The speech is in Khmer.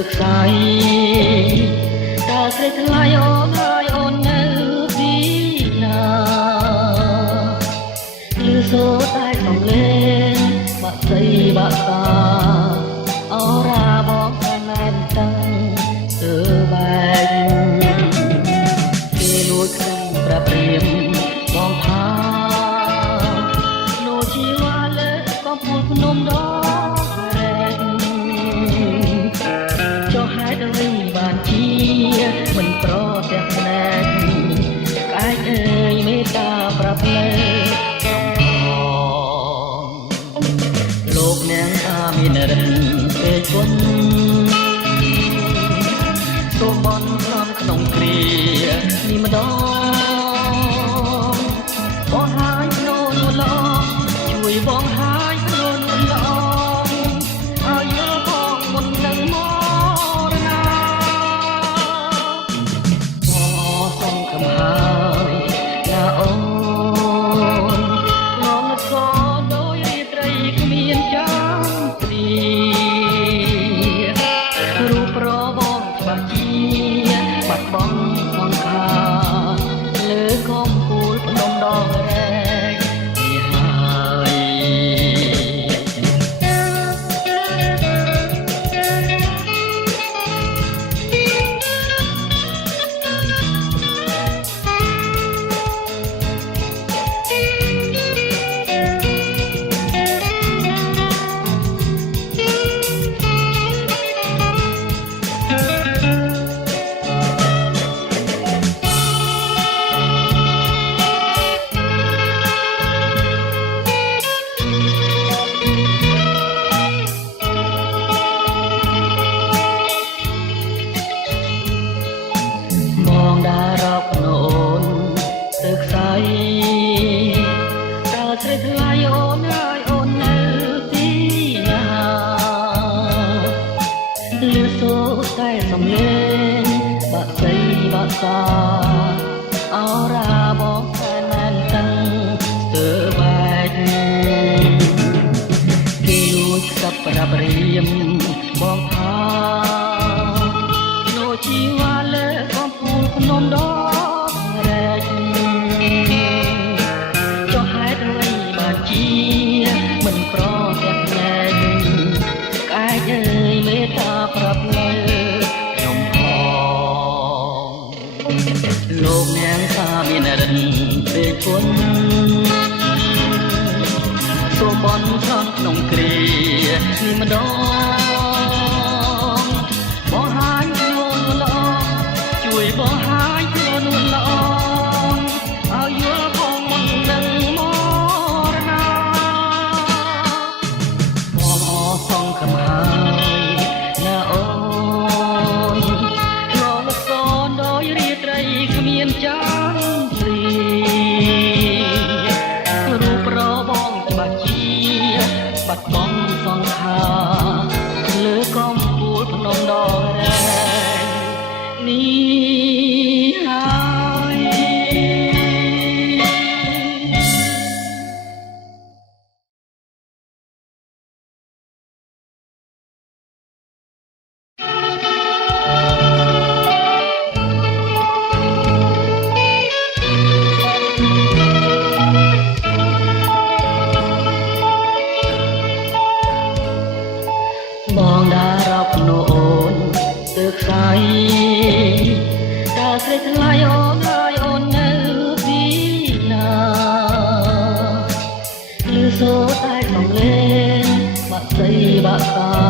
ទឹកស្អីតើស្រីថ្លៃអូនហើយអូននៅទីណាលឺសូរតែសំឡេងបាក់ស្រីបាក់សាអូរ៉ាបងតែណែនតាំងទៅបែកគេលួចខ្ញុំប្រាប់ព្រាមបងផានោះជីវ៉ាលើកំពូលភ្នំដងបានជាមិនប្រទះភ្នែកក្អែកអើយមេត្តាប្រាប់លើលោកនាងថាមានរិទ្ធពេកគុណសូមបន់ត្រង់ក្នុងគ្រានេះម្ដងបងហាយភ្នូនឡងជួយបងហាយភ្នូនឡងឲ្យយកបងមុននឹងមកបាត់បង់សង្ខារលើកំពូលភ្នំដងរែកនេះហើយទឹកស្អីតើស្រីថ្លៃអូនហើយអូននៅទីណាលឺសូរតែសំឡេងបាក់ស្រីបាក់សាអូរ៉ាបងតែណែនតាំងទៅបែកគេលួចស្ដាប់ប្រាប់រៀមបងថានោះជីវ៉ាលើកំពូលភ្នំដងមិនប្រទះភ្នែកក្អែកអើយមេត្តាប្រាប់លើខ្ញុំផងលោកនាងថាមានរិទ្ធពេកគុណសូមបន់ត្រង់ក្នុងគ្រានេះម្ដងបងហាយខ្លួនល្អជួយបងហាយខ្លួនល្អឲ្យយល់បងមិនដឹងសងខំហើយណាអូនឡងសនដោយរាត្រីគ្មានចានព្រីរូបរបងច្បាស់ជាបាត់បង់សង្ខារលើកំពូលភ្នំដងរែកនេះហើយបងដារ៉ាប់នោះអូនទឹកស្អីតើស្រីថ្លៃអូនហើយអូននៅទីណាលឺសូរតែសំឡេងបាក់ស្រីបាក់សា